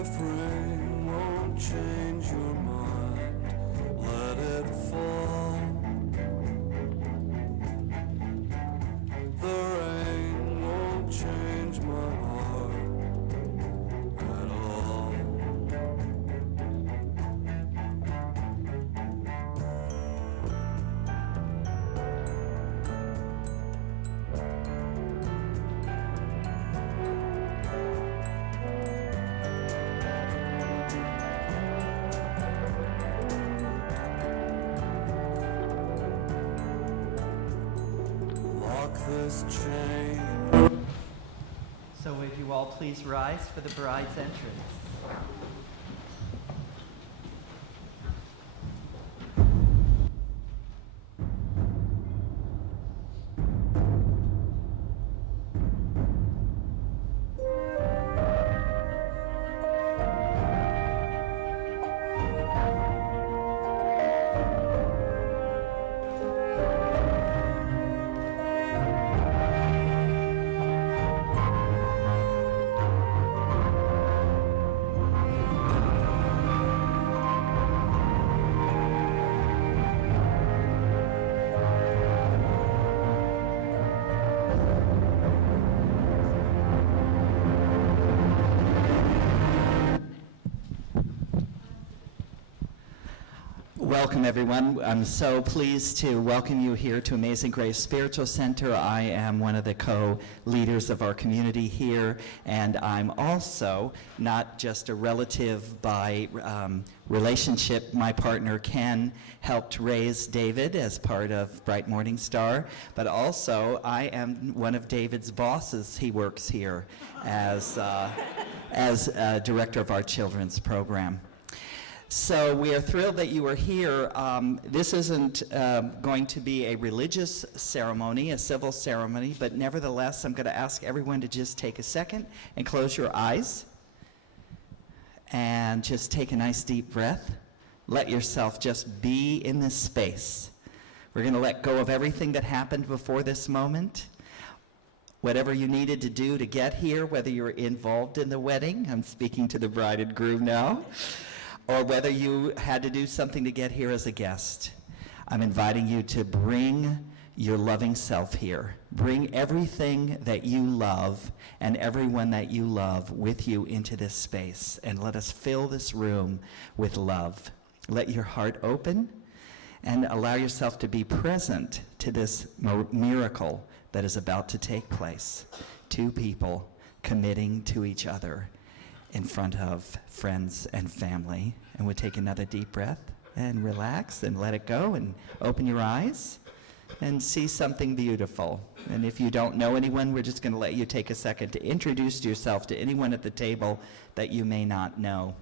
if rain won't change your mind, let it fall. The rain won't change my heart at all. Lock this chain. So would you all please rise for the bride's entrance? Welcome, everyone. I'm so pleased to welcome you here to Amazing Grace Spiritual Center. I am one of the co-leaders of our community here, and I'm also not just a relative by relationship. My partner, Ken, helped raise David as part of Bright Morning Star, but also I am one of David's bosses. He works here as director of our children's program. So we are thrilled that you are here. This isn't going to be a religious ceremony, a civil ceremony, but nevertheless, I'm going to ask everyone to just take a second and close your eyes and just take a nice deep breath. Let yourself just be in this space. We're going to let go of everything that happened before this moment. Whatever you needed to do to get here, whether you're involved in the wedding, I'm speaking to the bride and groom now, or whether you had to do something to get here as a guest. I'm inviting you to bring your loving self here. Bring everything that you love and everyone that you love with you into this space, and let us fill this room with love. Let your heart open and allow yourself to be present to this miracle that is about to take place. Two people committing to each other in front of friends and family. And we'll take another deep breath and relax and let it go and open your eyes and see something beautiful. And if you don't know anyone, we're just going to let you take a second to introduce yourself to anyone at the table that you may not know.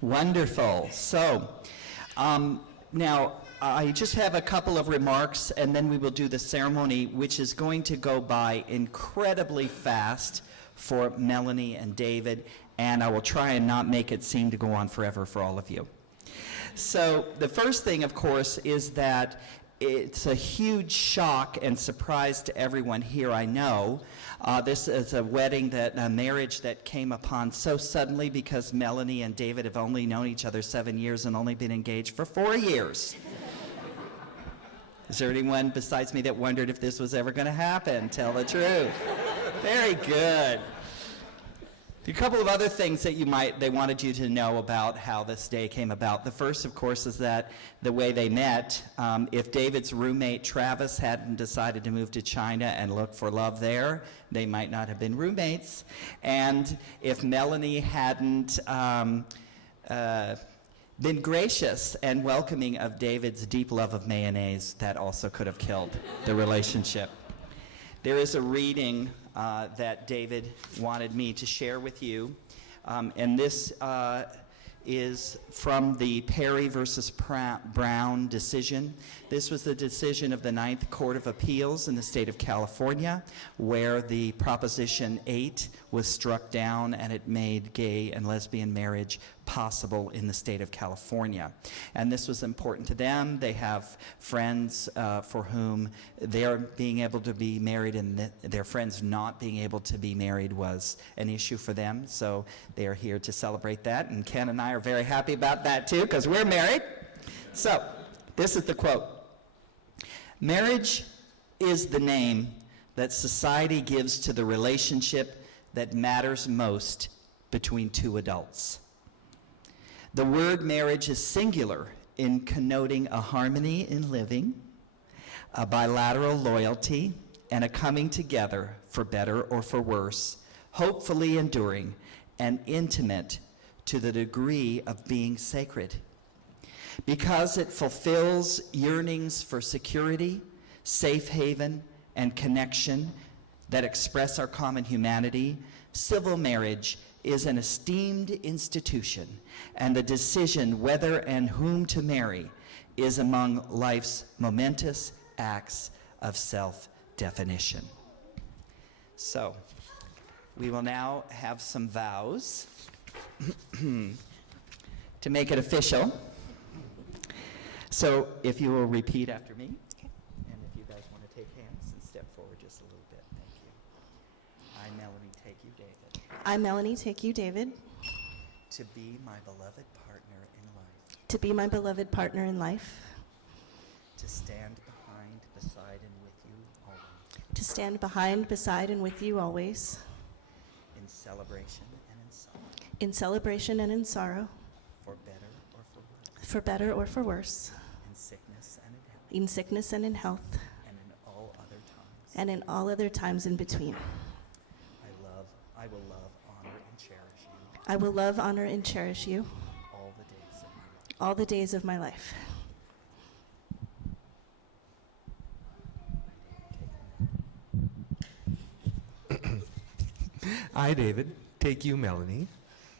Wonderful. So, now, I just have a couple of remarks, and then we will do the ceremony, which is going to go by incredibly fast for Melanie and David, and I will try and not make it seem to go on forever for all of you. So the first thing, of course, is that it's a huge shock and surprise to everyone here, I know. This is a marriage that came upon so suddenly because Melanie and David have only known each other 7 years and only been engaged for 4 years. Is there anyone besides me that wondered if this was ever going to happen? Tell the truth. Very good. A couple of other things that they wanted you to know about how this day came about. The first, of course, is that the way they met, if David's roommate Travis hadn't decided to move to China and look for love there, they might not have been roommates. And if Melanie hadn't been gracious and welcoming of David's deep love of mayonnaise, that also could have killed the relationship. There is a reading that David wanted me to share with you, and this is from the Perry versus Brown decision. This was the decision of the Ninth Court of Appeals in the state of California, where the Proposition 8 was struck down, and it made gay and lesbian marriage possible in the state of California. And this was important to them. They have friends for whom their being able to be married and their friends not being able to be married was an issue for them. So they are here to celebrate that. And Ken and I are very happy about that too, because we're married. So this is the quote. "Marriage is the name that society gives to the relationship that matters most between two adults. The word marriage is singular in connoting a harmony in living, a bilateral loyalty, and a coming together for better or for worse, hopefully enduring and intimate to the degree of being sacred. Because it fulfills yearnings for security, safe haven, and connection that express our common humanity, civil marriage is an esteemed institution, and the decision whether and whom to marry is among life's momentous acts of self-definition." So, we will now have some vows to make it official. So, if you will repeat after me, and if you guys want to take hands and step forward just a little bit, thank you. I, Melanie, take you, David. I, Melanie, take you, David, To be my beloved partner in life. to be my beloved partner in life, To stand behind, beside, and with you always. to stand behind, beside, and with you always, In celebration and in sorrow. in celebration and in sorrow, For better or for worse. for better or for worse, In sickness and in health. in sickness and in health, And in all other times. and in all other times in between. I will love, honor, and cherish you I will love, honor, and cherish you all the days of my life. all the days of my life. I, David, take you, Melanie,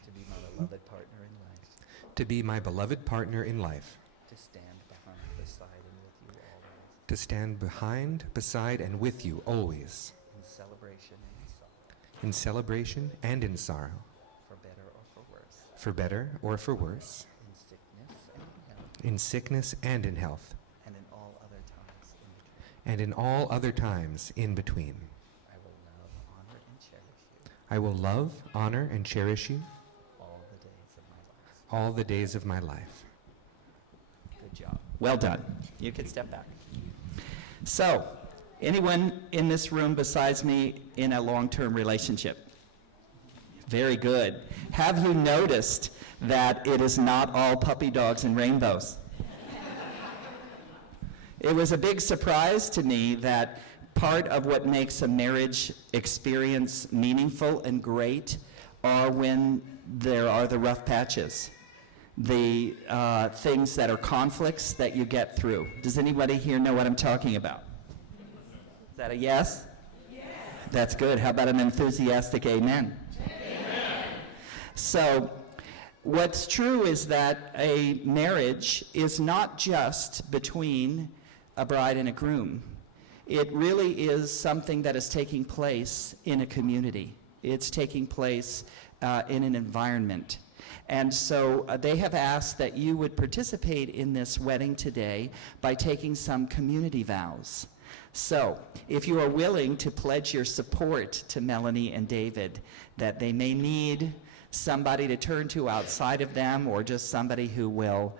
To be my beloved partner in life. to be my beloved partner in life, To stand behind, beside, and with you always. to stand behind, beside, and with you always, In celebration and in sorrow. in celebration and in sorrow, For better or for worse. for better or for worse, In sickness and in health. in sickness and in health, And in all other times in between. and in all other times in between. I will love, honor, and cherish you I will love, honor, and cherish you all the days of my life. all the days of my life. Good job. Well done. You can step back. So, anyone in this room besides me in a long-term relationship? Very good. Have you noticed that it is not all puppy dogs and rainbows? It was a big surprise to me that part of what makes a marriage experience meaningful and great are when there are the rough patches, the things that are conflicts that you get through. Does anybody here know what I'm talking about? Is that a yes? Yes. That's good. How about an enthusiastic amen? Amen. So, what's true is that a marriage is not just between a bride and a groom. It really is something that is taking place in a community. It's taking place in an environment. And so they have asked that you would participate in this wedding today by taking some community vows. So if you are willing to pledge your support to Melanie and David, that they may need somebody to turn to outside of them, or just somebody who will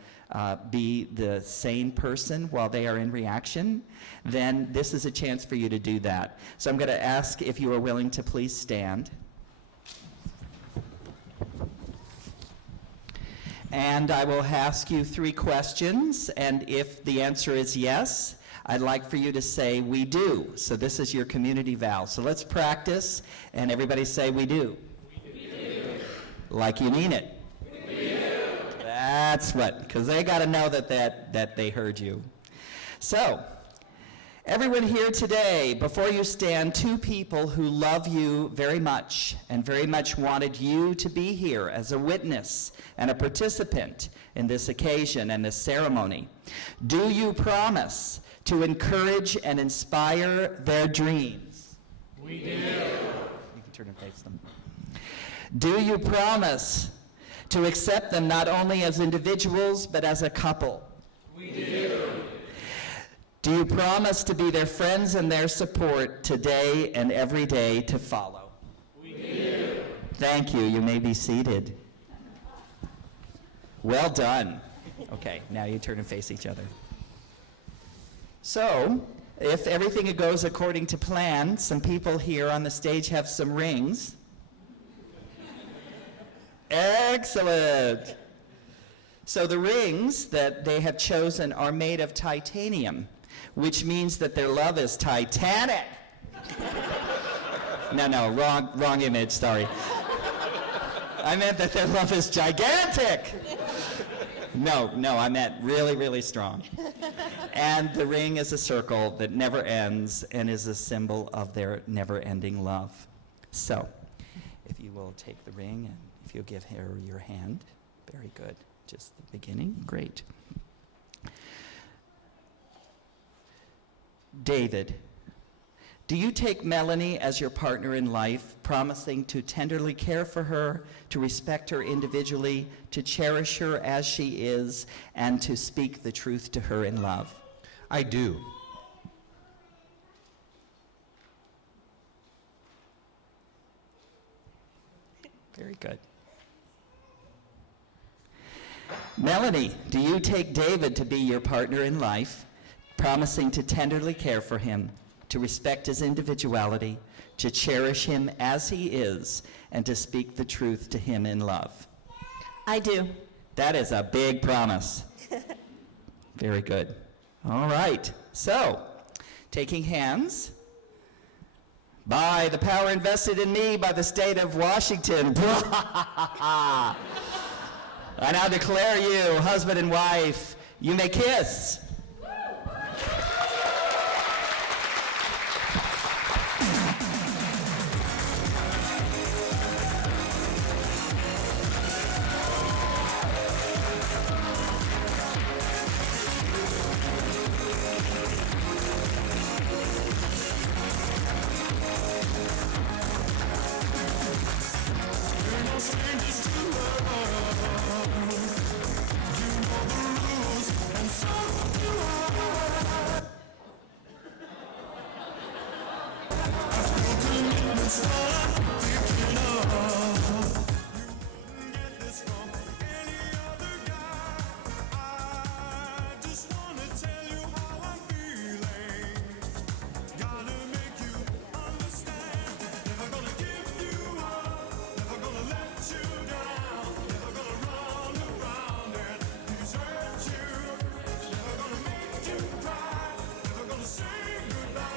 be the sane person while they are in reaction, then this is a chance for you to do that. So I'm going to ask if you are willing to please stand. And I will ask you 3 questions, and if the answer is yes, I'd like for you to say, "We do." So this is your community vow. So let's practice, and everybody say, "We do." We do. Like you mean it. We do. That's what, because they got to know that they heard you. So, everyone here today, before you stand, 2 people who love you very much and very much wanted you to be here as a witness and a participant in this occasion and this ceremony. Do you promise to encourage and inspire their dreams? We do. You can turn and face them. Do you promise to accept them not only as individuals, but as a couple? We do. Do you promise to be their friends and their support today and every day to follow? We do. Thank you. You may be seated. Well done. Okay, now you turn and face each other. So, if everything goes according to plan, some people here on the stage have some rings. Excellent. So the rings that they have chosen are made of titanium, which means that their love is titanic. No, wrong image, sorry. I meant that their love is gigantic. No, I meant really, really strong. And the ring is a circle that never ends and is a symbol of their never-ending love. So, if you will take the ring and if you'll give her your hand. Very good. Just the beginning. Great. David, do you take Melanie as your partner in life, promising to tenderly care for her, to respect her individually, to cherish her as she is, and to speak the truth to her in love? I do. Very good. Melanie, do you take David to be your partner in life, promising to tenderly care for him, to respect his individuality, to cherish him as he is, and to speak the truth to him in love? I do. That is a big promise. Very good. All right. So, taking hands, by the power invested in me by the state of Washington, I now declare you husband and wife. You may kiss. Stop thinking of